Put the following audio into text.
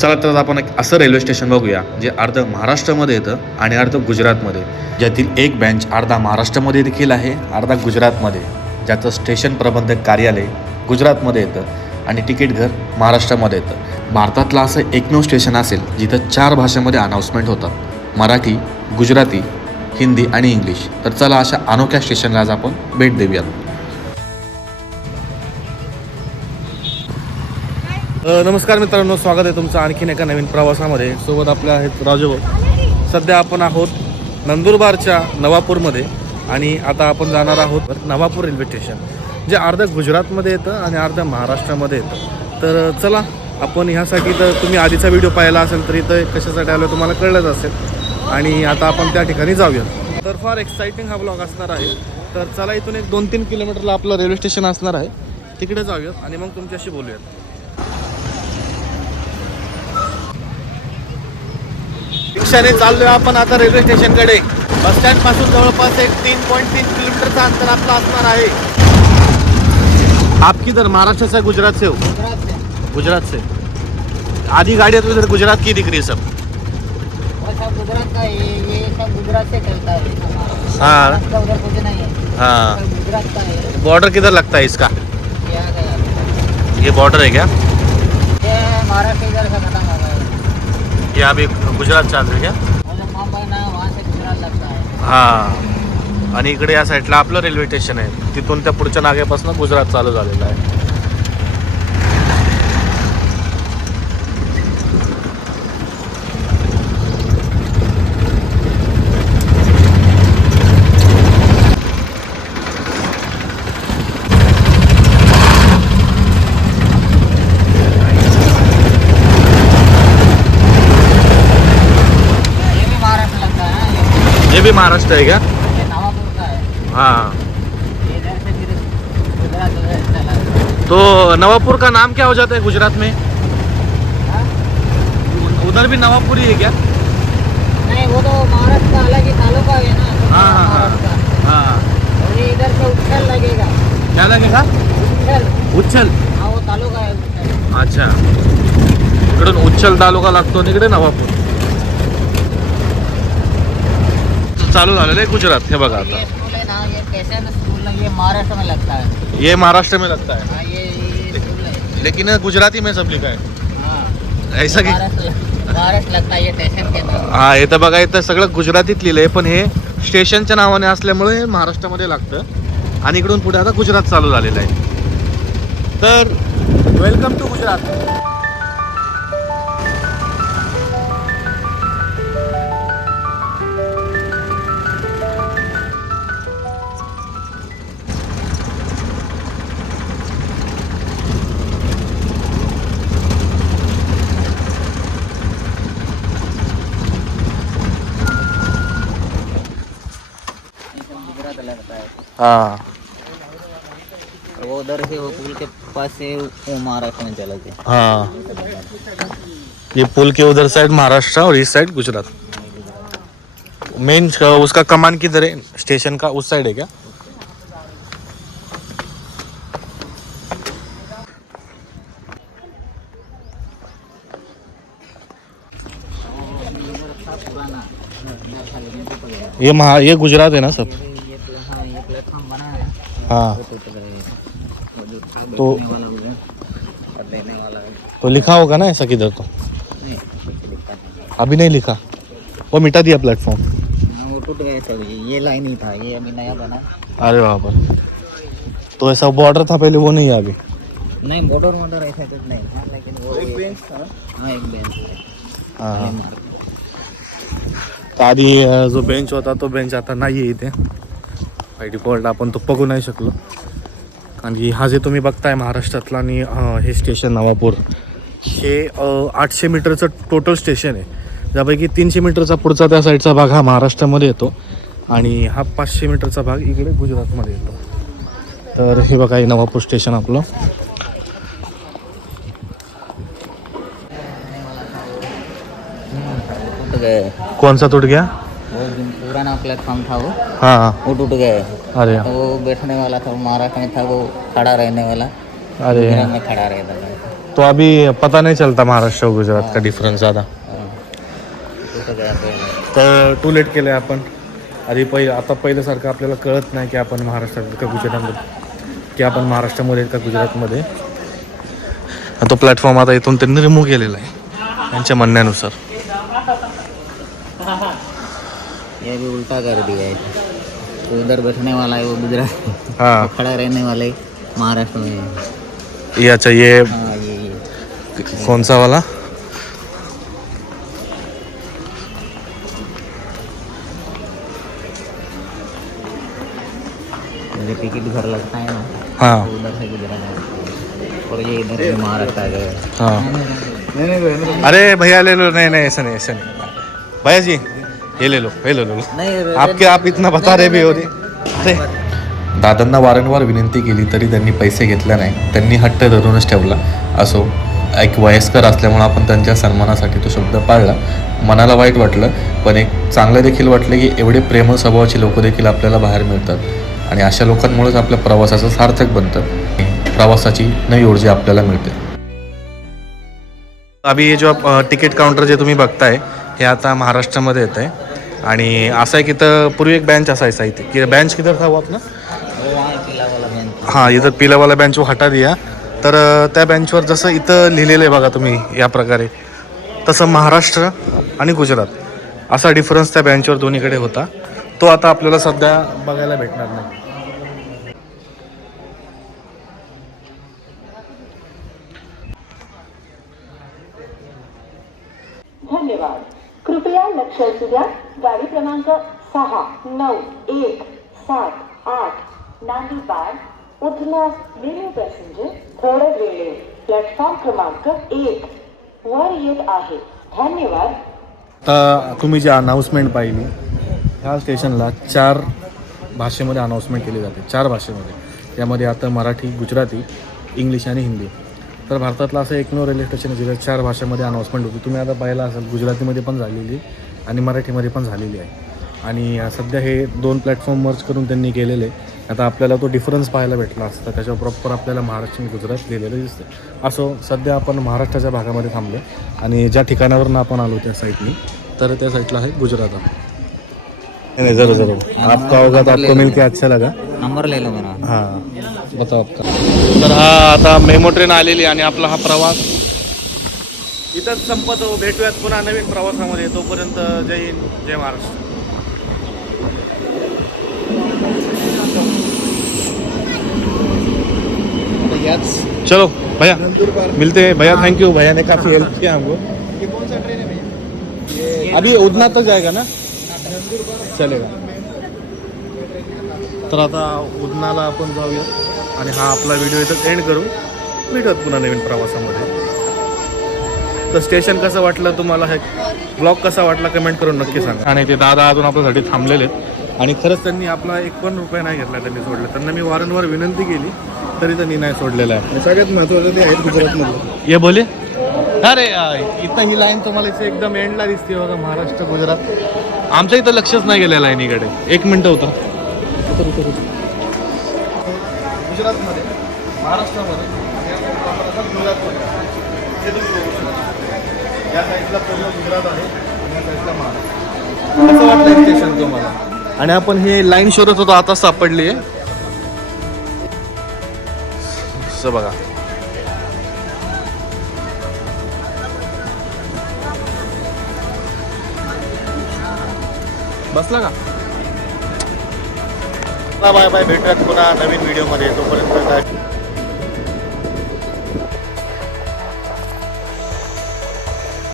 चला तर आपण एक असं रेल्वे स्टेशन बघूया जे अर्ध महाराष्ट्रामध्ये येतं आणि अर्ध गुजरातमध्ये, ज्यातील एक बेंच अर्धा महाराष्ट्रामध्ये देखील आहे, अर्धा गुजरातमध्ये, ज्याचं स्टेशन प्रबंधक कार्यालय गुजरातमध्ये येतं आणि तिकीट घर महाराष्ट्रामध्ये येतं. भारतातलं असं एकमेव स्टेशन असेल जिथं 4 भाषेमध्ये अनाऊन्समेंट होतात, मराठी, गुजराती, हिंदी आणि इंग्लिश. तर चला अशा अनोख्या स्टेशनला आज आपण भेट देऊयात. नमस्कार मित्रांनो, स्वागत आहे तुमचं आणखीन एका नवीन प्रवासामध्ये. सोबत आपल्या आहेत राजू. सध्या आपण आहोत नंदुरबारच्या नवापूरमध्ये आणि आता आपण जाणार आहोत नवापूर रेल्वे स्टेशन, जे अर्ध गुजरातमध्ये येतं आणि अर्ध महाराष्ट्रामध्ये येतं. तर चला, आपण ह्यासाठी तर तुम्ही आधीचा व्हिडिओ पाहिला असेल तर इथं कशासाठी आलो तुम्हाला कळलंच असेल. आणि आता आपण त्या ठिकाणी जाऊयात. तर फार एक्साइटिंग हा ब्लॉग असणार आहे. तर चला, इथून एक 2-3 किलोमीटरला आपलं रेल्वे स्टेशन असणार आहे, तिकडे जाऊयात आणि मग तुमच्याशी बोलूयात. रिक्षाने चाललोय आपण आता रेल्वे स्टेशनकडे. बस स्टँड पासून जवळपास एक 3.3 किलोमीटरचं अंतर आपलं असणार आहे. आप किधर महाराष्ट्र से गुजरात से हो? गुजरात से. आधी गाड़ी है तो इधर गुजरात की दिख रही है सब. सब गुजरात का है, ये सब गुजरात से चलता है. हाँ उधर कुछ नहीं है. हाँ. सब गुजरात का है. बॉर्डर किधर लगता है इसका? ये आ गया. ये बॉर्डर है क्या? ये महाराष्ट्र इधर से खत्म हो गया. ये अभी गुजरात चालू आहे क्या? मुंबई ना वहाँ से गुजरात लगता है. हां. आणि इकडे या साईडला आपलं रेल्वे स्टेशन आहे, तिथून त्या पुढच्या नाग्यापासून गुजरात चालू झालेलं आहे. ये भी महाराष्ट्र है क्या? ये नवापुर का है. हाँ. ये इधर से फिर गुजरात उधर चला है. तो नवापुर का नाम क्या हो जाता है गुजरात में? हाँ? उधर भी नवापुर ही है क्या? नहीं, वो तो महाराष्ट्र का अलग ही तालुका है ना. तो हाँ, हाँ, महाराष्ट्र का. हाँ. और ये इधर से उच्छल लगेगा. क्या लगेगा? उच्छल. उच्छल. हाँ, वो तालुका है उच्छल. अच्छा. इकडून उच्छल तालुका लागतो आणि इकडे नवापूर चालू झालेलं आहे गुजरात. हे बघा आता ये स्कूल है ना, ये स्टेशन स्कूल है, ये महाराष्ट्र में लगता है. ये महाराष्ट्र में लगता है, हाँ, ये स्कूल है. लेकिन गुजराती में सब लिखा है. हाँ, ऐसा की महाराष्ट्र लगता है ये स्टेशन के नाम. हा, हे तर बघा, इथं सगळं गुजरातीत लिहिलंय, पण हे स्टेशनच्या नावाने असल्यामुळे हे महाराष्ट्रामध्ये लागतं आणि इकडून पुढे आता गुजरात चालू झालेलं आहे. तर वेलकम टू गुजरात. गुजरात लगता है. हाँ. वो उधर से वो पुल के पास से वो महाराष्ट्र में चला गया. हाँ, ये पुल के उधर साइड महाराष्ट्र और इस साइड गुजरात. मेन उसका कमान किधर है? स्टेशन का उस साइड है क्या? ये गुजरात है ना सब? ये प्लेटफॉर्म बना है. हाँ. वो टूट गया. वो जो था तो बैठने वाला वो और देने वाला है. तो लिखा होगा ना ऐसा किधर? तो नहीं, कुछ दिक्कत नहीं. अभी नहीं लिखा, वो मिटा दिया प्लेटफॉर्म. ना, वो टूट गया सब. ये लाइन ही था, ये अभी नया बना. अरे वहाँ पर तो ऐसा बॉर्डर था पहले, वो नहीं है अभी. नहीं, मोटर ऐसा कुछ नहीं था, लेकिन वो एक बेंच था. हाँ, एक बेंच था. हाँ. तर आधी जो बेंच होता तो बेंच आता नाही आहे इथे. बाय डिफॉल्ट आपण तो बघू नाही शकलो. आणि हा जे तुम्ही बघताय महाराष्ट्रातला आणि हे स्टेशन नवापूर, हे 800 मीटरचं टोटल स्टेशन आहे, ज्यापैकी 300 मीटरचा पुढचा त्या साईडचा भाग हा महाराष्ट्रामध्ये येतो आणि हा 500 मीटरचा भाग इकडे गुजरातमध्ये येतो. तर हे बघा, हे नवापूर स्टेशन आपलं. टूट गए. कौन सा टूट गया? वो जो पुराना प्लेटफॉर्म था हाँ. वो टूट गए. अरे तो वो बैठने वाला था, महाराष्ट्र में था, वो खड़ा रहने वाला. अरे गुजरात में खड़ा रहता था. तो अभी पता नहीं चलता महाराष्ट्र और गुजरात का डिफरन्स ज़्यादा. तर टू लेट केलं आहे आपण. आधी आता पहिल्यासारखं आपल्याला कळत नाही की आपण महाराष्ट्रात का गुजरातमध्ये, की आपण महाराष्ट्रामध्ये का गुजरातमध्ये. तो प्लॅटफॉर्म आता इथून त्यांनी रिमूव्ह केलेला आहे त्यांच्या म्हणण्यानुसार. ये भी उल्टा कर दिया है. तो उधर बैठने वाला है वो गुजरात, हाँ खड़ा रहने वाले महाराष्ट्र में. ये अच्छा ये हाँ ये कौन सा वाला. मुझे टिकट घर लगता है ना, हाँ तो उधर से गुजरात है. और ये इधर से महाराष्ट्र आ गए. हाँ अरे भैया ले लो. नहीं ऐसा नहीं ऐसा नहीं भैया जी ये ले लो नहीं आप इतना बता रहे भी हो रे. अरे दादांना वारंवार विनंती केली तरी त्यांनी पैसे घेतले नाही. त्यांनी हट्ट धरूनच ठेवला. असो, एक वयस्कर असल्यामुळे आपण त्यांच्या सन्मानासाठी तो शब्द पाळला. मनाला वाईट वाटलं, पण एक चांगलं देखील वाटलं की एवढे प्रेमळ स्वभावाचे लोक देखील आपल्याला बाहेर मिळतात आणि अशा लोकांमुळेच आपल्या प्रवासाचं सार्थक बनतं. प्रवासाची नवी ऊर्जा आपल्याला मिळते. अभी हे जो तिकीट काउंटर जे तुम्ही बघताय हे आता महाराष्ट्रामध्ये येत आहे. आणि असं आहे की तर पूर्वी एक बेंच असायचा इथे, की बेंच किधर था वो आपला. हां इथं पिलावाला बेंच वो हटा दिया. तर त्या बेंचवर जसं इथं लिहिलेलं आहे बघा तुम्ही या प्रकारे, तसं महाराष्ट्र आणि गुजरात असा डिफरन्स त्या बेंचवर दोन्हीकडे होता. तो आता आपल्याला सध्या बघायला भेटणार नाही. धन्यवाद. कृपया लक्ष असू द्या. गाडी क्रमांक 6917 नांदुरबार उधना मेमू पॅसेंजर थोड्या वेळेत प्लॅटफॉर्म क्रमांक 1 वर येत आहे. धन्यवाद. आता तुम्ही जी अनाऊन्समेंट पाहिली, ह्या स्टेशनला 4 भाषेमध्ये अनाऊन्समेंट केली जाते. 4 भाषेमध्ये. त्यामध्ये आता मराठी, गुजराती, इंग्लिश आणि हिंदी. तर भारतातलं असं एकमेव रेल्वे स्टेशन आहे जिथे 4 भाषेमध्ये अनाऊन्समेंट होती. तुम्ही आता पाहिला असाल गुजरातीमध्ये पण झालेली आणि मराठीमध्ये पण झालेली आहे. आणि सध्या हे 2 प्लॅटफॉर्म मर्ज करून त्यांनी केलेले. आता आपल्याला तो डिफरन्स पाहायला भेटला असता. त्याच्यावर प्रॉपर आपल्याला महाराष्ट्र आणि गुजरात लिहिलेलं दिसतं. असो, सध्या आपण महाराष्ट्राच्या भागामध्ये थांबलो आणि ज्या ठिकाणावरून आपण आलो त्या साईडनी, तर त्या साईडला आहे गुजरात. नहीं जरूर जरूर आपका होगा तो आपको मिलके अच्छा लगा. नंबर ले लो मेरा. हां बताओ आपका. तर हा आता मेमो ट्रेन आलेली आणि आपला हा प्रवास इथंच संपतो. भेटूयात पुन्हा नवीन प्रवासामध्ये. तोपर्यंत जय हिंद, जय महाराष्ट्र. चलो भैया मिलते हैं. भैया थैंक यू, भैया ने काफ़ी हेल्प किया हमको. ये कौन सा ट्रेन है भैया? अभी उधना तक जाएगा ना, चलेगा. तर आता उधनाला आपण जाऊया आणि हा आपला व्हिडिओ इथं एंड करू. भेटूयात पुन्हा नवीन प्रवासामध्ये. तर स्टेशन कसं वाटलं तुम्हाला, हे ब्लॉग कसा वाटला कमेंट करून नक्की सांगा. आणि ते दादा अजून आपल्यासाठी थांबलेले आहेत आणि खरंच त्यांनी आपला 1 पण रुपया नाही घेतला. त्यांनी सोडलं. त्यांना मी वारंवार विनंती केली तरी त्यांनी नाही सोडलेलं आहे. सगळ्यात महत्त्वाचं ते आहेत गुजरातमधलं. ये बोले अरे इथं ही लाईन तुम्हाला इथे एकदम एंडला दिसते बघा, महाराष्ट्र गुजरात. आमच्या इथं लक्षच नाही गेलं लाईनीकडे. 1 मिनटं होतं. गुजरातमध्ये, महाराष्ट्रामध्ये, या साईडला पूर्ण गुजरात आहे आणि या साईडला महाराष्ट्र. कसं वाटतं स्टेशन तुम्हाला. आणि आपण हे लाईन शोधत होतो, आता सापडली आहे. असं बघा. बसला का. Bye bye. भेटूयात पुन्हा नवीन व्हिडिओमध्ये. तोपर्यंत